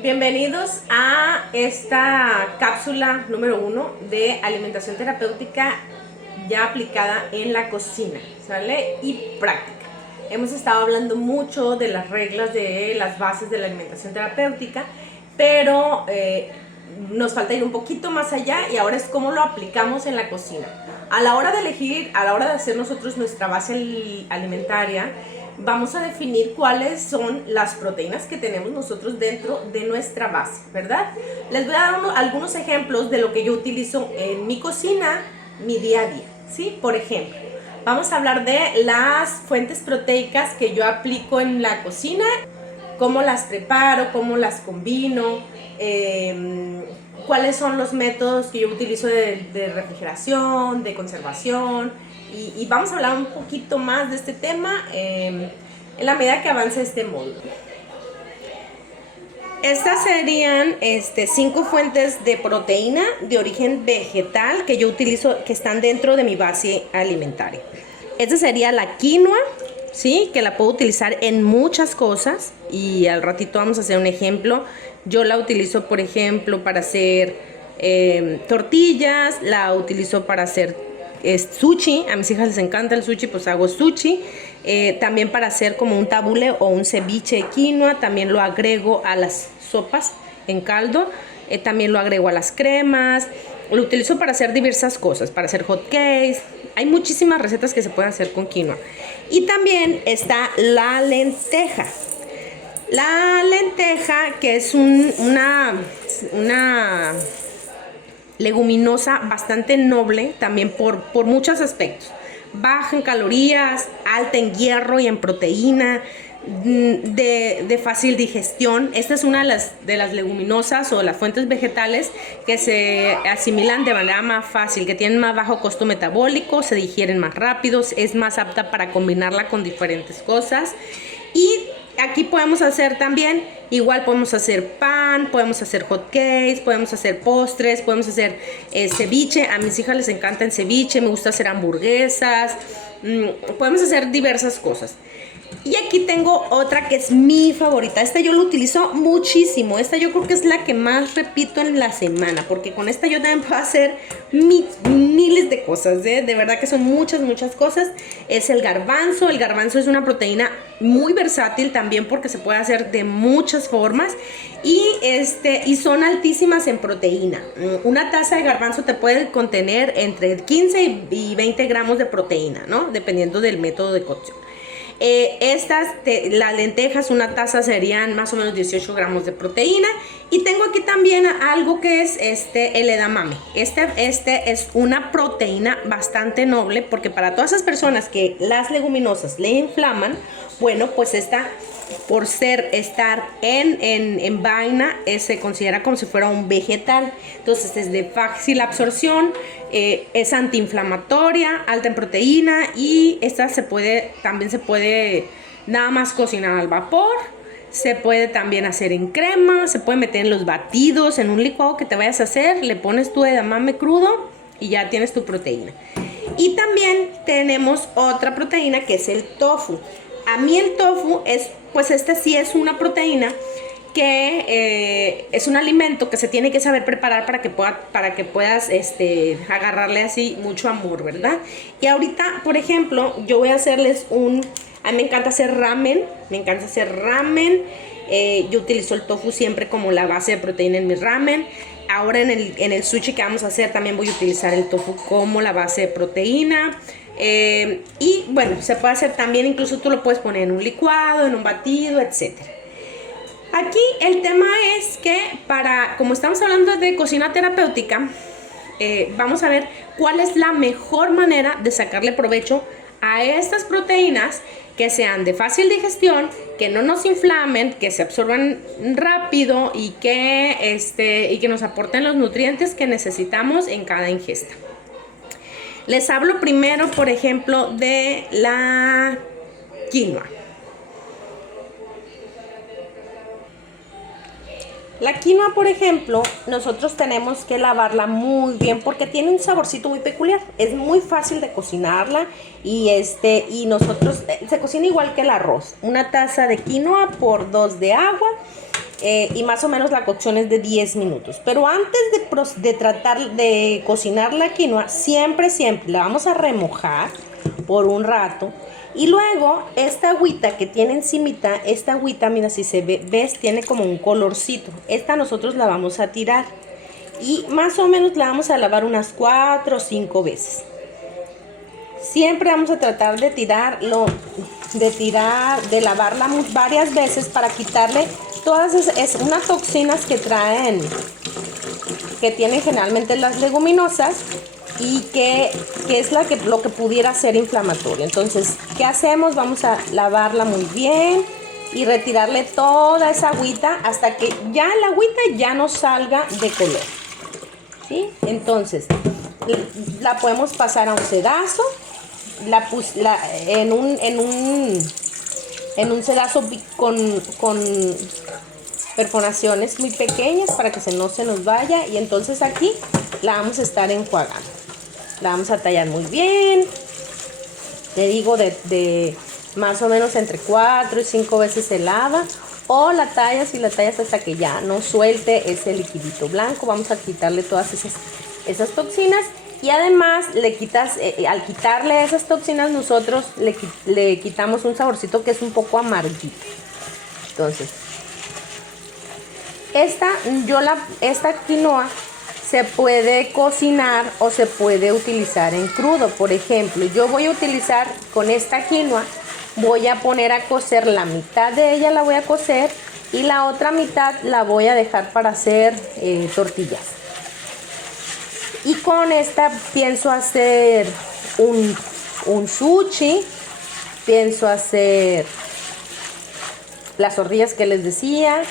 Bienvenidos a esta cápsula número 1 de alimentación terapéutica ya aplicada en la cocina, ¿sale? Y práctica. Hemos estado hablando mucho de las reglas, de las bases de la alimentación terapéutica, pero nos falta ir un poquito más allá y ahora es cómo lo aplicamos en la cocina. A la hora de elegir, a la hora de hacer nosotros nuestra base alimentaria, vamos a definir cuáles son las proteínas que tenemos nosotros dentro de nuestra base, ¿verdad? Les voy a dar algunos ejemplos de lo que yo utilizo en mi cocina, mi día a día, ¿sí? Por ejemplo, vamos a hablar de las fuentes proteicas que yo aplico en la cocina, cómo las preparo, cómo las combino, cuáles son los métodos que yo utilizo de refrigeración, de conservación. Y vamos a hablar un poquito más de este tema en la medida que avance este módulo. Estas serían 5 fuentes de proteína de origen vegetal que yo utilizo, que están dentro de mi base alimentaria. Esta sería la quinoa, ¿sí? Que la puedo utilizar en muchas cosas y al ratito vamos a hacer un ejemplo. Yo la utilizo, por ejemplo, para hacer tortillas, la utilizo para hacer sushi. A mis hijas les encanta el sushi, pues hago sushi. También para hacer como un tabule o un ceviche de quinoa, también lo agrego a las sopas en caldo, también lo agrego a las cremas, lo utilizo para hacer diversas cosas, para hacer hot cakes. Hay muchísimas recetas que se pueden hacer con quinoa. Y también está la lenteja. La lenteja, que es una leguminosa bastante noble, también por muchos aspectos. Baja en calorías, alta en hierro y en proteína, de fácil digestión. Esta es una de las leguminosas o las fuentes vegetales que se asimilan de manera más fácil, que tienen más bajo costo metabólico, se digieren más rápido, es más apta para combinarla con diferentes cosas. Y aquí podemos hacer también, igual podemos hacer pan, podemos hacer hot cakes, podemos hacer postres, podemos hacer ceviche. A mis hijas les encanta el ceviche, me gusta hacer hamburguesas, podemos hacer diversas cosas. Y aquí tengo otra que es mi favorita. Esta yo la utilizo muchísimo. Esta yo creo que es la que más repito en la semana, porque con esta yo también puedo hacer miles de cosas, ¿eh? De verdad que son muchas cosas. Es el garbanzo. El garbanzo es una proteína muy versátil también porque se puede hacer de muchas formas y son altísimas en proteína. Una taza de garbanzo te puede contener entre 15 y 20 gramos de proteína, ¿no? Dependiendo del método de cocción. Las lentejas, una taza serían más o menos 18 gramos de proteína. Y tengo aquí también algo que es el edamame. Este es una proteína bastante noble, porque para todas esas personas que las leguminosas le inflaman, bueno, pues esta, por estar en vaina, se considera como si fuera un vegetal. Entonces es de fácil absorción, es antiinflamatoria, alta en proteína, y esta también se puede nada más cocinar al vapor. Se puede también hacer en crema, se puede meter en los batidos, en un licuado que te vayas a hacer, le pones tu edamame crudo y ya tienes tu proteína. Y también tenemos otra proteína que es el tofu. A mí el tofu sí es una proteína que es un alimento que se tiene que saber preparar para que puedas agarrarle así mucho amor, ¿verdad? Y ahorita, por ejemplo, yo voy a hacerles a mí me encanta hacer ramen, yo utilizo el tofu siempre como la base de proteína en mi ramen. Ahora en el sushi que vamos a hacer también voy a utilizar el tofu como la base de proteína. Y bueno, se puede hacer también, incluso tú lo puedes poner en un licuado, en un batido, etc. Aquí el tema es que como estamos hablando de cocina terapéutica, vamos a ver cuál es la mejor manera de sacarle provecho a estas proteínas que sean de fácil digestión, que no nos inflamen, que se absorban rápido y que nos aporten los nutrientes que necesitamos en cada ingesta. Les hablo primero, por ejemplo, de la quinoa. La quinoa, por ejemplo, nosotros tenemos que lavarla muy bien porque tiene un saborcito muy peculiar. Es muy fácil de cocinarla y nosotros se cocina igual que el arroz. Una taza de quinoa por 2 de agua. y más o menos la cocción es de 10 minutos. Pero antes de tratar de cocinar la quinoa, siempre la vamos a remojar por un rato. Y luego esta agüita que tiene encimita, esta agüita, mira, si se ve, ves, tiene como un colorcito. Esta nosotros la vamos a tirar y más o menos la vamos a lavar unas 4 o 5 veces. Siempre vamos a tratar de de lavarla varias veces para quitarle todas unas toxinas que tienen generalmente las leguminosas y que es lo que pudiera ser inflamatorio. Entonces, ¿qué hacemos? Vamos a lavarla muy bien y retirarle toda esa agüita hasta que ya la agüita ya no salga de color, ¿sí? Entonces, la podemos pasar a un sedazo, en un sedazo con perforaciones muy pequeñas para que no se nos vaya, y entonces aquí la vamos a estar enjuagando. La vamos a tallar muy bien, te digo, de más o menos entre 4 y 5 veces se lava, o la tallas hasta que ya no suelte ese liquidito blanco. Vamos a quitarle todas esas toxinas, y además al quitarle esas toxinas nosotros le quitamos un saborcito que es un poco amarguito. Entonces, esta quinoa se puede cocinar o se puede utilizar en crudo. Por ejemplo, yo voy a utilizar con esta quinoa, voy a poner a cocer la mitad de ella, la voy a cocer, y la otra mitad la voy a dejar para hacer tortillas. Y con esta pienso hacer un sushi, pienso hacer las tortillas que les decía,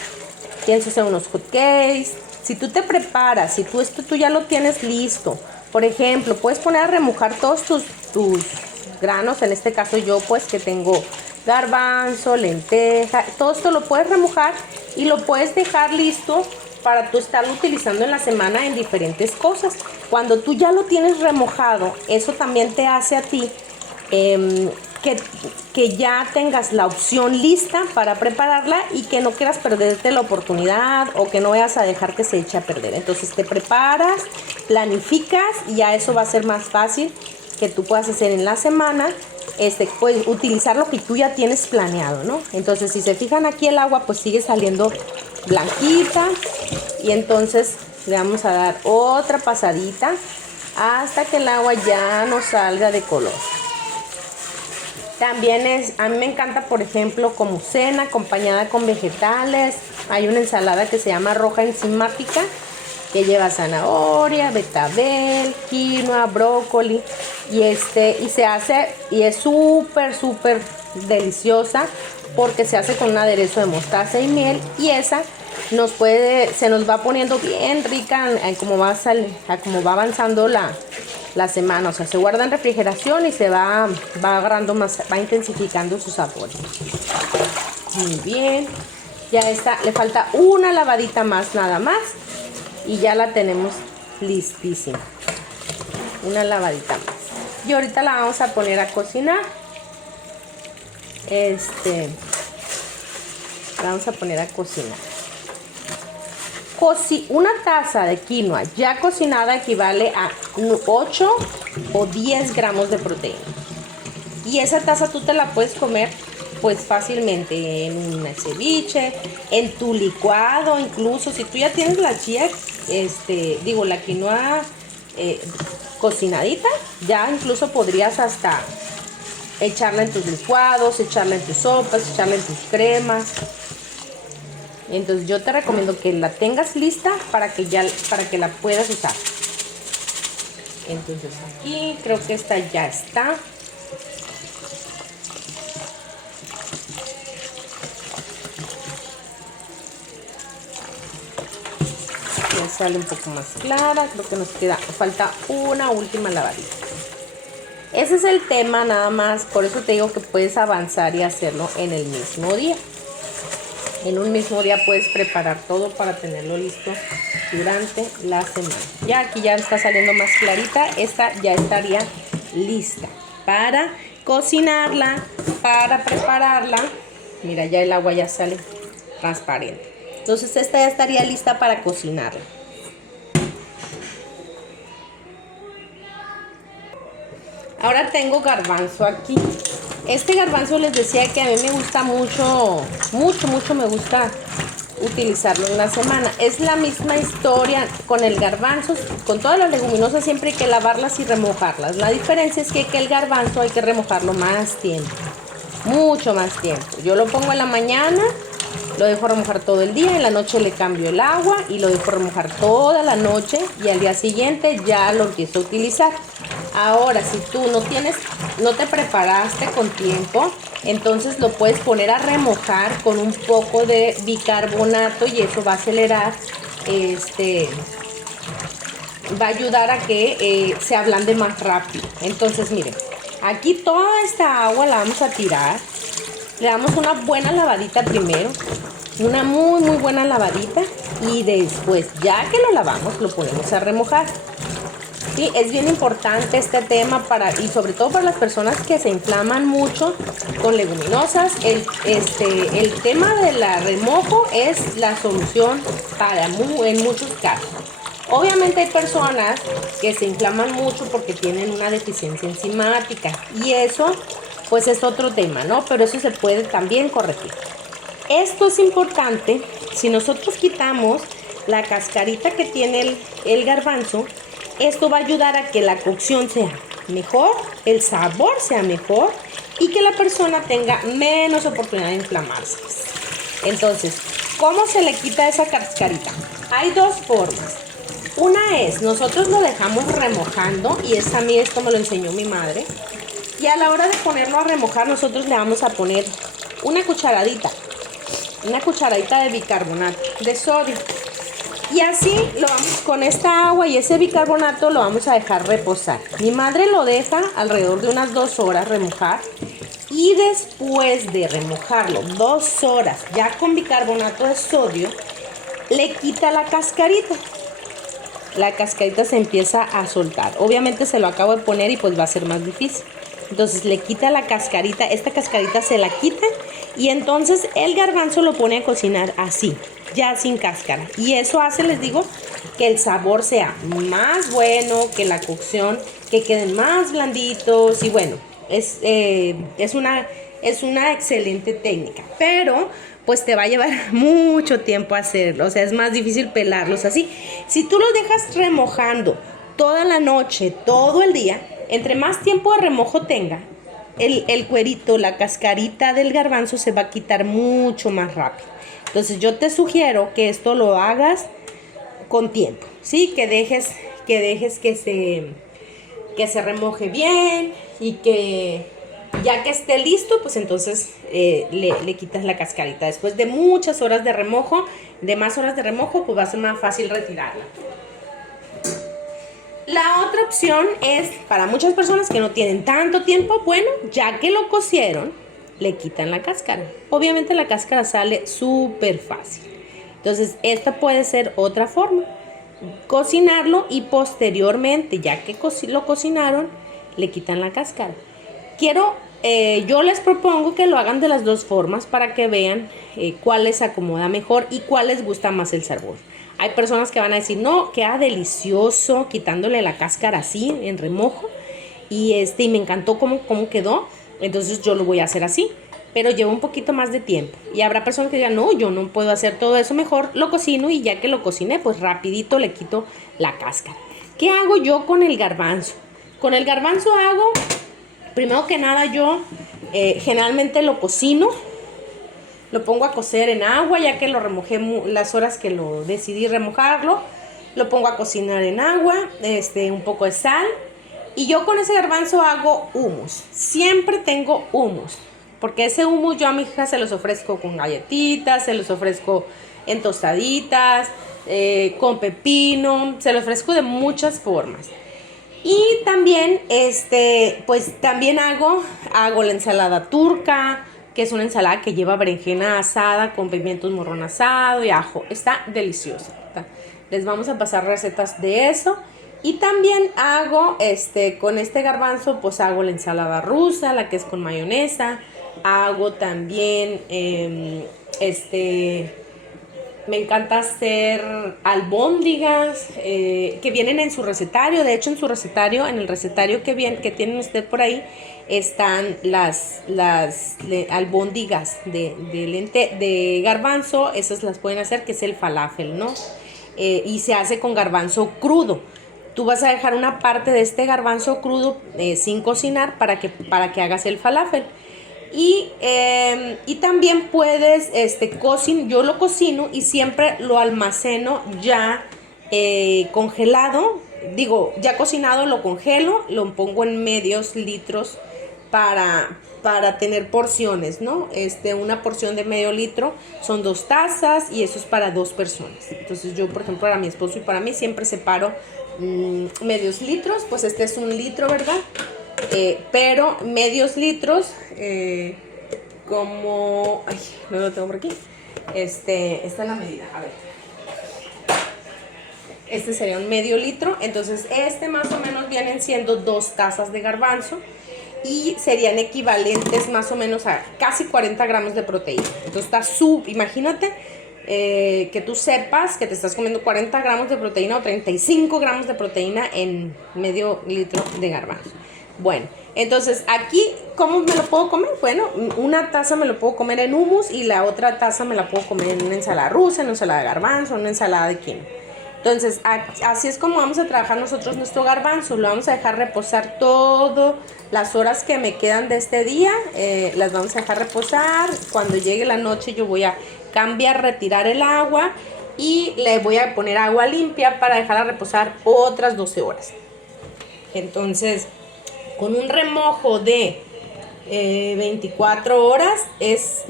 pienso hacer unos hot cakes. Si tú te preparas, si tú ya lo tienes listo, por ejemplo, puedes poner a remojar todos tus granos. En este caso yo pues que tengo garbanzo, lenteja, todo esto lo puedes remojar y lo puedes dejar listo para tú estarlo utilizando en la semana en diferentes cosas. Cuando tú ya lo tienes remojado, eso también te hace a ti que ya tengas la opción lista para prepararla y que no quieras perderte la oportunidad o que no vayas a dejar que se eche a perder. Entonces te preparas, planificas, y ya eso va a ser más fácil que tú puedas hacer en la semana. Puedes utilizar lo que tú ya tienes planeado, ¿no? Entonces, si se fijan aquí, el agua pues sigue saliendo blanquita, y entonces le vamos a dar otra pasadita hasta que el agua ya no salga de color. También a mí me encanta, por ejemplo, como cena acompañada con vegetales. Hay una ensalada que se llama roja enzimática, que lleva zanahoria, betabel, quinoa, brócoli, y es súper deliciosa porque se hace con un aderezo de mostaza y miel, y esa se nos va poniendo bien rica como va avanzando la semana. O sea, se guarda en refrigeración y se va agarrando más, va intensificando su sabor. Muy bien, ya está, le falta una lavadita más, nada más, y ya la tenemos listísima. Una lavadita más, y ahorita la vamos a poner a cocinar. La vamos a poner a cocinar. Una taza de quinoa ya cocinada equivale a 8 o 10 gramos de proteína. Y esa taza tú te la puedes comer pues fácilmente en un ceviche, en tu licuado, incluso si tú ya tienes la chía, la quinoa cocinadita, ya incluso podrías hasta echarla en tus licuados, echarla en tus sopas, echarla en tus cremas. Entonces yo te recomiendo que la tengas lista para que la puedas usar. Entonces aquí creo que esta ya está. Ya sale un poco más clara. Creo que nos falta una última lavadita. Ese es el tema nada más. Por eso te digo que puedes avanzar y hacerlo en el mismo día. En un mismo día puedes preparar todo para tenerlo listo durante la semana. Ya aquí ya está saliendo más clarita. Esta ya estaría lista para cocinarla, para prepararla. Mira, ya el agua ya sale transparente. Entonces esta ya estaría lista para cocinarla. Ahora tengo garbanzo aquí. Este garbanzo les decía que a mí me gusta mucho me gusta utilizarlo en la semana. Es la misma historia con el garbanzo, con todas las leguminosas siempre hay que lavarlas y remojarlas. La diferencia es que el garbanzo hay que remojarlo más tiempo, mucho más tiempo. Yo lo pongo en la mañana, lo dejo remojar todo el día, en la noche le cambio el agua y lo dejo remojar toda la noche y al día siguiente ya lo empiezo a utilizar. Ahora, si tú no te preparaste con tiempo, entonces lo puedes poner a remojar con un poco de bicarbonato y eso va a acelerar, va a ayudar a que se ablande más rápido. Entonces, miren, aquí toda esta agua la vamos a tirar. Le damos una buena lavadita primero, una muy buena lavadita y después, ya que lo lavamos, lo ponemos a remojar. Sí, es bien importante este tema y sobre todo para las personas que se inflaman mucho con leguminosas. El tema de la remojo es la solución en muchos casos. Obviamente hay personas que se inflaman mucho porque tienen una deficiencia enzimática y eso pues es otro tema, ¿no? Pero eso se puede también corregir. Esto es importante. Si nosotros quitamos la cascarita que tiene el garbanzo, esto va a ayudar a que la cocción sea mejor, el sabor sea mejor y que la persona tenga menos oportunidad de inflamarse. Entonces, ¿cómo se le quita esa cascarita? Hay dos formas. Una es, nosotros lo dejamos remojando y a mí esto me lo enseñó mi madre. Y a la hora de ponerlo a remojar, nosotros le vamos a poner una cucharadita de bicarbonato de sodio. Y así con esta agua y ese bicarbonato lo vamos a dejar reposar. Mi madre lo deja alrededor de unas 2 horas remojar. Y después de remojarlo 2 horas ya con bicarbonato de sodio, le quita la cascarita. La cascarita se empieza a soltar. Obviamente se lo acabo de poner y pues va a ser más difícil. Entonces le quita la cascarita, esta cascarita se la quita y entonces el garbanzo lo pone a cocinar así, ya sin cáscara. Y eso hace, les digo, que el sabor sea más bueno, que la cocción, que queden más blanditos y bueno, es una excelente técnica. Pero pues te va a llevar mucho tiempo hacerlo, o sea, es más difícil pelarlos así. Si tú los dejas remojando toda la noche, todo el día, entre más tiempo de remojo tenga, el cuerito, la cascarita del garbanzo se va a quitar mucho más rápido. Entonces yo te sugiero que esto lo hagas con tiempo, ¿sí? Que dejes que se remoje bien y que ya que esté listo, pues entonces le quitas la cascarita. Después de muchas horas de remojo, pues va a ser más fácil retirarla. La otra opción es para muchas personas que no tienen tanto tiempo, bueno, ya que lo cocieron, le quitan la cáscara. Obviamente la cáscara sale súper fácil. Entonces, esta puede ser otra forma. Cocinarlo y posteriormente, ya que lo cocinaron, le quitan la cáscara. Yo les propongo que lo hagan de las dos formas para que vean cuál les acomoda mejor y cuál les gusta más el sabor. Hay personas que van a decir, no, queda delicioso quitándole la cáscara así, en remojo. Y me encantó cómo quedó. Entonces yo lo voy a hacer así. Pero lleva un poquito más de tiempo. Y habrá personas que digan, no, yo no puedo hacer todo eso. Mejor lo cocino y ya que lo cociné, pues rapidito le quito la cáscara. ¿Qué hago yo con el garbanzo? Con el garbanzo primero que nada yo generalmente lo cocino. Lo pongo a cocer en agua, ya que lo remojé las horas que lo decidí remojarlo. Lo pongo a cocinar en agua, un poco de sal. Y yo con ese garbanzo hago hummus. Siempre tengo hummus. Porque ese hummus yo a mi hija se los ofrezco con galletitas, se los ofrezco en tostaditas, con pepino. Se los ofrezco de muchas formas. Y también, pues también hago la ensalada turca, que es una ensalada que lleva berenjena asada con pimientos morrón asado y ajo. Está deliciosa. Les vamos a pasar recetas de eso. Y también hago, con este garbanzo, pues hago la ensalada rusa, la que es con mayonesa. Hago también, Me encanta hacer albóndigas que vienen en su recetario. De hecho, en su recetario, en el recetario que tienen usted por ahí, están las albóndigas de garbanzo. Esas las pueden hacer, que es el falafel, ¿no? Y se hace con garbanzo crudo. Tú vas a dejar una parte de este garbanzo crudo sin cocinar para que hagas el falafel. Y también puedes yo lo cocino y siempre lo almaceno ya congelado. Digo, ya cocinado lo congelo, lo pongo en medios litros para tener porciones, ¿no? Una porción de medio litro son 2 tazas y eso es para 2 personas. Entonces yo, por ejemplo, para mi esposo y para mí siempre separo medios litros. Pues este es 1 litro, ¿verdad? Pero medios litros, como... Ay, no lo tengo por aquí. Esta es la medida, a ver. Este sería un medio litro. Entonces más o menos vienen siendo 2 tazas de garbanzo. Y serían equivalentes más o menos a casi 40 gramos de proteína. Entonces imagínate que tú sepas que te estás comiendo 40 gramos de proteína o 35 gramos de proteína en medio litro de garbanzo. Bueno, entonces aquí, ¿cómo me lo puedo comer? Bueno, 1 taza me lo puedo comer en hummus y la otra taza me la puedo comer en una ensalada rusa, en una ensalada de garbanzo, en una ensalada de quinoa. Entonces, así es como vamos a trabajar nosotros nuestro garbanzo. Lo vamos a dejar reposar todas las horas que me quedan de este día. Las vamos a dejar reposar. Cuando llegue la noche yo voy a retirar el agua y le voy a poner agua limpia para dejarla reposar otras 12 horas. Entonces, con un remojo de 24 horas es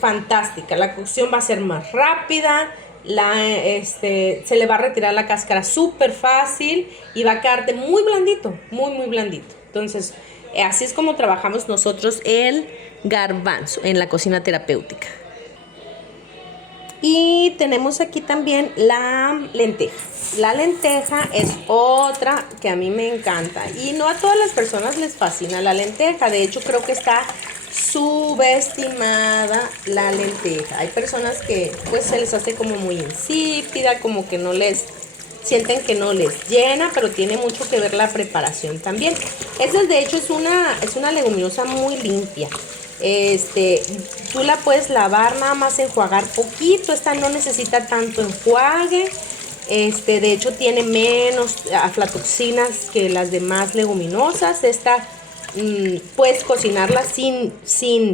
fantástica. La cocción va a ser más rápida. Se le va a retirar la cáscara súper fácil y va a quedarte muy blandito, muy blandito. Entonces, así es como trabajamos nosotros el garbanzo en la cocina terapéutica. Y tenemos aquí también la lenteja. La lenteja es otra que a mí me encanta y no a todas las personas les fascina la lenteja. De hecho, creo que está subestimada la lenteja. Hay personas que pues se les hace como muy insípida, como que sienten que no les llena, pero tiene mucho que ver la preparación también. Esta de hecho es una leguminosa muy limpia. Tú la puedes lavar, nada más enjuagar poquito. Esta no necesita tanto enjuague. De hecho tiene menos aflatoxinas que las demás leguminosas. Esta puedes cocinarla sin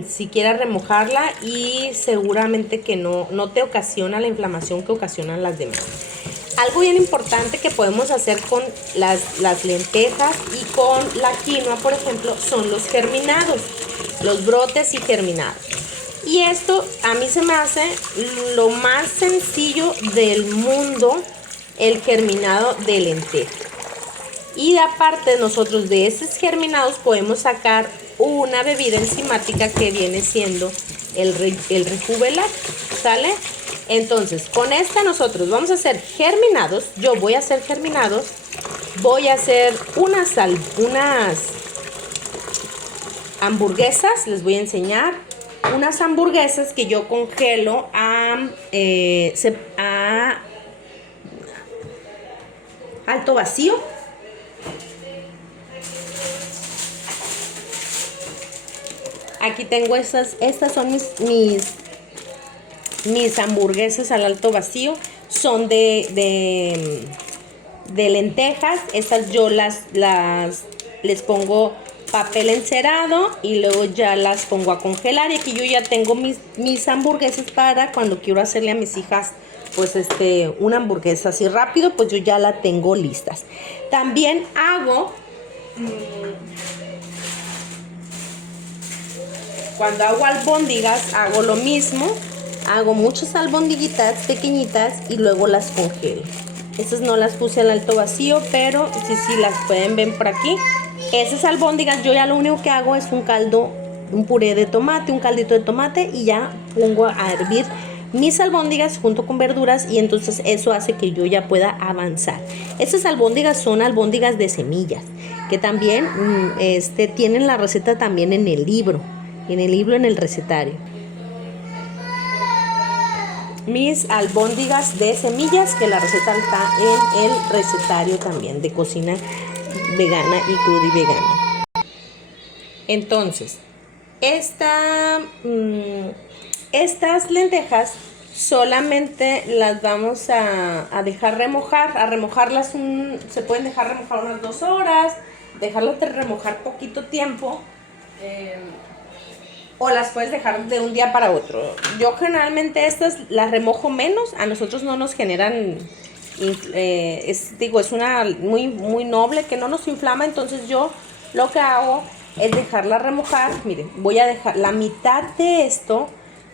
siquiera remojarla y seguramente que no te ocasiona la inflamación que ocasionan las demás. Algo bien importante que podemos hacer con las lentejas y con la quinoa, por ejemplo, son los germinados, los brotes y germinados. Y esto a mí se me hace lo más sencillo del mundo, el germinado de lenteja. Y aparte nosotros de esos germinados podemos sacar una bebida enzimática que viene siendo el rejuvelat, ¿sale? Entonces, con esta nosotros vamos a hacer germinados. Yo voy a hacer germinados. Voy a hacer unas hamburguesas. Les voy a enseñar unas hamburguesas que yo congelo a alto vacío. Aquí tengo estas son mis hamburguesas al alto vacío. Son de lentejas. Estas yo les pongo papel encerado y luego ya las pongo a congelar. Y aquí yo ya tengo mis hamburguesas para cuando quiero hacerle a mis hijas pues una hamburguesa así rápido, pues yo ya la tengo listas. También cuando hago albóndigas, hago lo mismo. Hago muchas albóndiguitas pequeñitas y luego las congelo. Estas no las puse al alto vacío, pero sí las pueden ver por aquí. Esas albóndigas yo ya lo único que hago es un puré de tomate, un caldito de tomate y ya pongo a hervir mis albóndigas junto con verduras y entonces eso hace que yo ya pueda avanzar. Estas albóndigas son albóndigas de semillas, que también tienen la receta también en el libro, en el recetario. mis albóndigas de semillas, que la receta está en el recetario también de cocina vegana y cruda y vegana. Entonces, estas lentejas solamente las vamos a dejar remojar, a remojarlas, se pueden dejar remojar unas 2 horas, dejarlas remojar poquito tiempo, o las puedes dejar de un día para otro. Yo generalmente estas las remojo menos, a nosotros no nos generan, es una muy noble que no nos inflama, entonces yo lo que hago es dejarla remojar. Miren, voy a dejar la mitad de esto,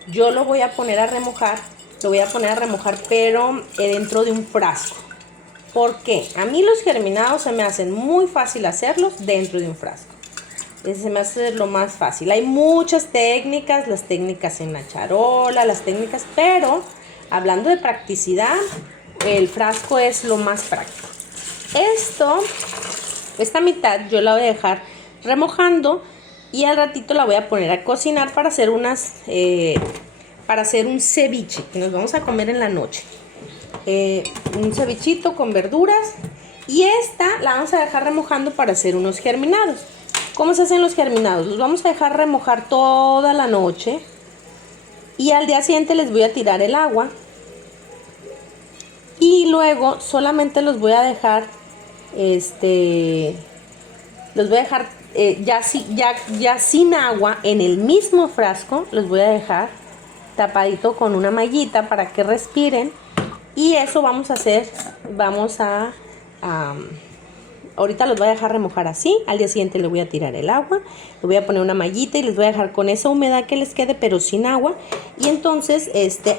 yo lo voy a poner a remojar, pero dentro de un frasco. ¿Por qué? A mí los germinados se me hacen muy fácil hacerlos dentro de un frasco. Se me hace lo más fácil. Hay muchas técnicas, las técnicas en la charola, pero hablando de practicidad, el frasco es lo más práctico. Esta mitad yo la voy a dejar remojando y al ratito la voy a poner a cocinar para hacer un ceviche que nos vamos a comer en la noche. Un cevichito con verduras, y esta la vamos a dejar remojando para hacer unos germinados. ¿Cómo se hacen los germinados? Los vamos a dejar remojar toda la noche y al día siguiente les voy a tirar el agua y luego solamente los voy a dejar ya sin agua en el mismo frasco. Los voy a dejar tapadito con una mallita para que respiren, y eso vamos a hacer. Ahorita los voy a dejar remojar así, al día siguiente le voy a tirar el agua, le voy a poner una mallita y les voy a dejar con esa humedad que les quede, pero sin agua. Y entonces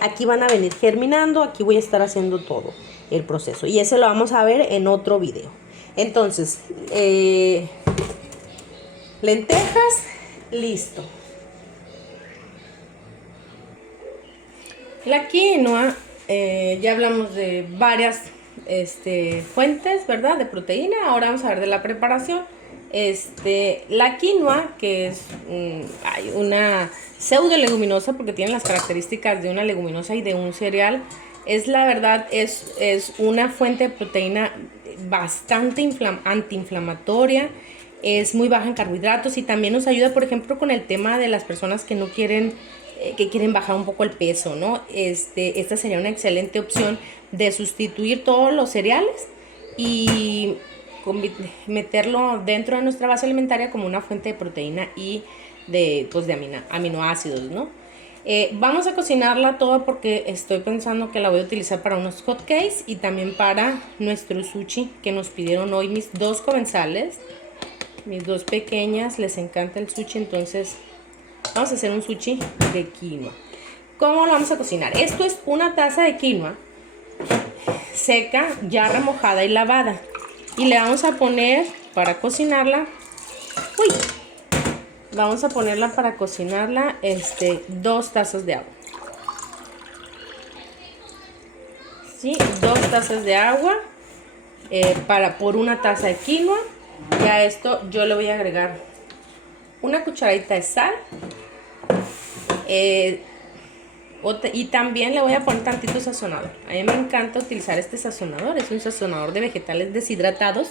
aquí van a venir germinando, aquí voy a estar haciendo todo el proceso y eso lo vamos a ver en otro video. Entonces, lentejas, listo. La quinoa, ya hablamos de varias fuentes, ¿verdad? De proteína. Ahora vamos a ver de la preparación. La quinoa, que es una pseudo leguminosa porque tiene las características de una leguminosa y de un cereal, es una fuente de proteína bastante antiinflamatoria, es muy baja en carbohidratos y también nos ayuda, por ejemplo, con el tema de las personas que no quieren que quieren bajar un poco el peso, ¿no? Esta sería una excelente opción de sustituir todos los cereales y meterlo dentro de nuestra base alimentaria como una fuente de proteína y de aminoácidos, ¿no? Vamos a cocinarla toda porque estoy pensando que la voy a utilizar para unos hot cakes y también para nuestro sushi que nos pidieron hoy mis 2 comensales. Mis 2 pequeñas les encanta el sushi, entonces vamos a hacer un sushi de quinoa. ¿Cómo lo vamos a cocinar? Esto es una taza de quinoa seca, ya remojada y lavada. Y le vamos a poner para cocinarla, vamos a ponerla para cocinarla 2 tazas de agua. ¿Sí? 2 tazas de agua por una taza de quinoa. Y a esto yo le voy a agregar una cucharadita de sal. Y también le voy a poner tantito sazonador. A mí me encanta utilizar este sazonador. Es un sazonador de vegetales deshidratados.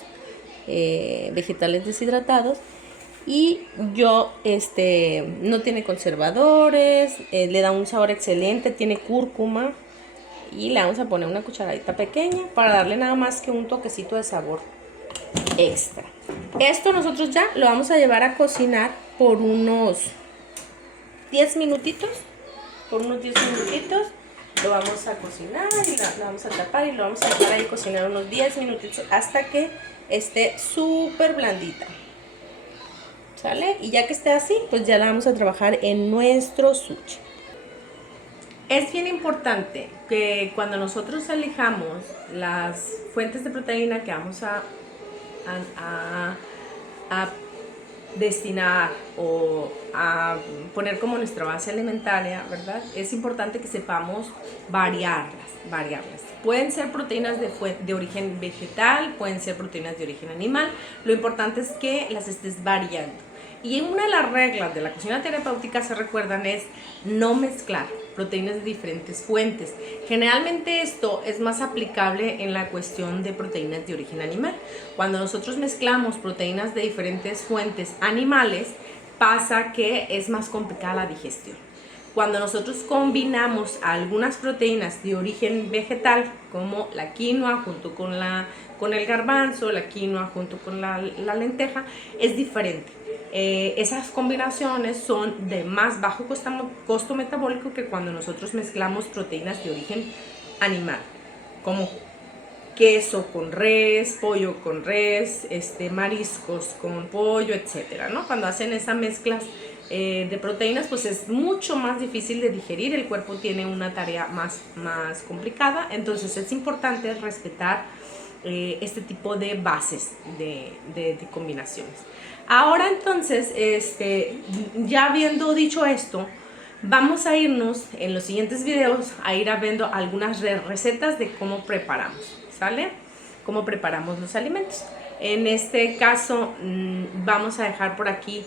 Y yo, no tiene conservadores. Le da un sabor excelente. Tiene cúrcuma. Y le vamos a poner una cucharadita pequeña para darle nada más que un toquecito de sabor extra. Esto nosotros ya lo vamos a llevar a cocinar por unos 10 minutitos. Lo vamos a cocinar y lo vamos a tapar y lo vamos a dejar ahí cocinar unos 10 minutitos hasta que esté súper blandita. ¿Sale? Y ya que esté así, pues ya la vamos a trabajar en nuestro sushi. Es bien importante que cuando nosotros elijamos las fuentes de proteína que vamos a destinar o a poner como nuestra base alimentaria, ¿verdad? Es importante que sepamos variarlas. Pueden ser proteínas de origen vegetal, pueden ser proteínas de origen animal. Lo importante es que las estés variando. Y una de las reglas de la cocina terapéutica, se recuerdan, es no mezclar proteínas de diferentes fuentes. Generalmente esto es más aplicable en la cuestión de proteínas de origen animal. Cuando nosotros mezclamos proteínas de diferentes fuentes animales, pasa que es más complicada la digestión. Cuando nosotros combinamos algunas proteínas de origen vegetal, como la quinoa junto con el garbanzo, la quinoa junto con la lenteja, es diferente. Esas combinaciones son de más bajo costo metabólico que cuando nosotros mezclamos proteínas de origen animal, como queso con res, pollo con res, mariscos con pollo, etcétera, ¿no? Cuando hacen esas mezclas de proteínas, pues es mucho más difícil de digerir, el cuerpo tiene una tarea más complicada, entonces es importante respetar este tipo de bases de combinaciones. Ahora entonces, ya habiendo dicho esto, vamos a irnos en los siguientes videos a ir viendo algunas recetas de cómo preparamos, ¿sale? Cómo preparamos los alimentos. En este caso vamos a dejar por aquí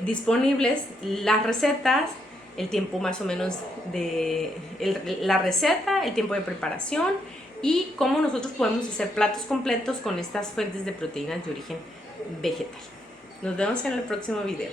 disponibles las recetas, el tiempo más o menos de la receta, el tiempo de preparación y cómo nosotros podemos hacer platos completos con estas fuentes de proteínas de origen vegetal. Nos vemos en el próximo video.